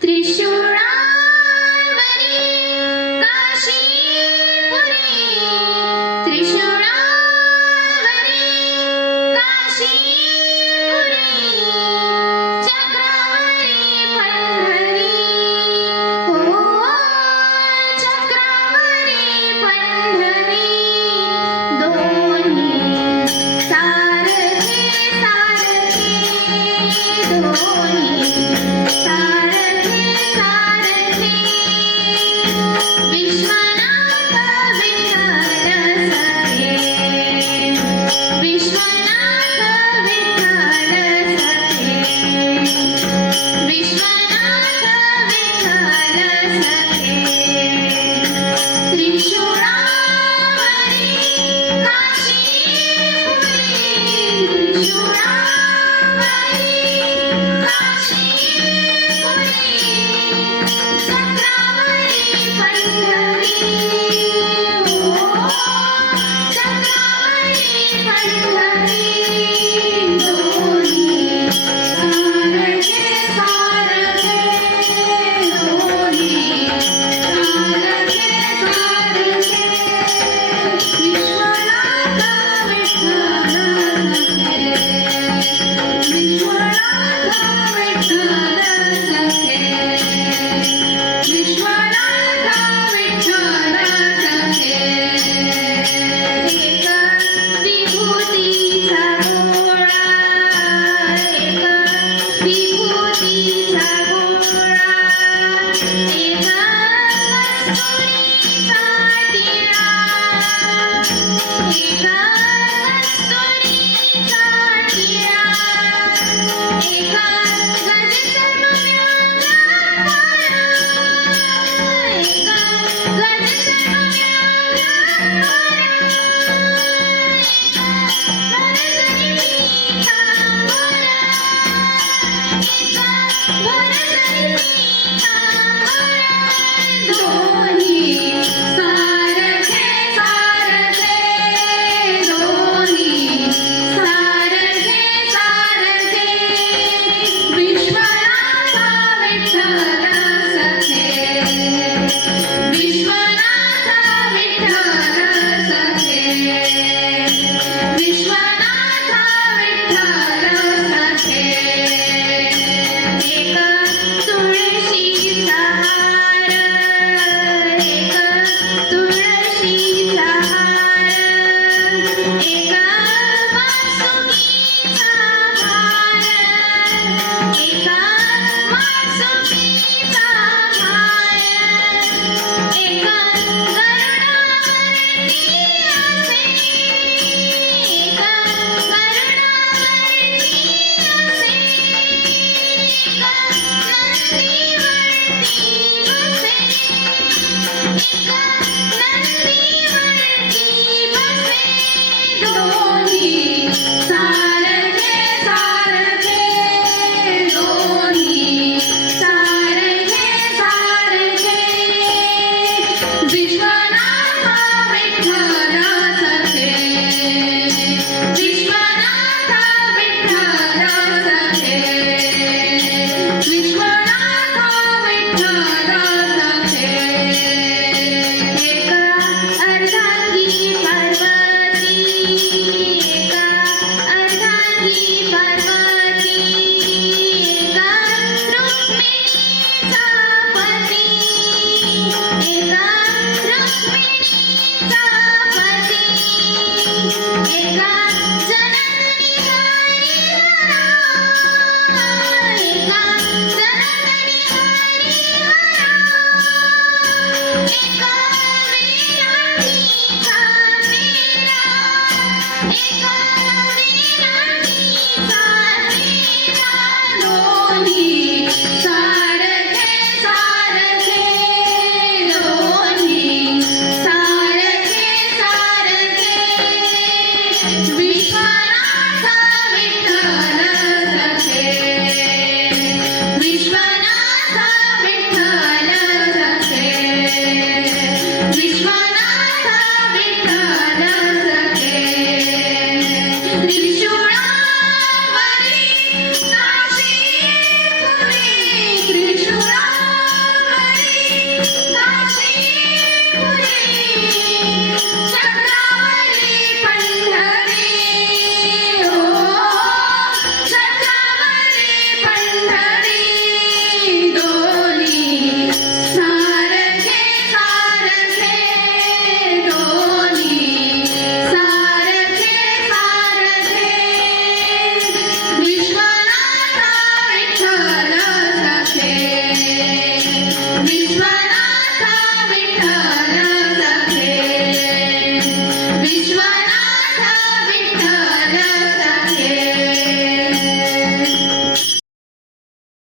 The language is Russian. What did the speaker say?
Трещу. Yeah.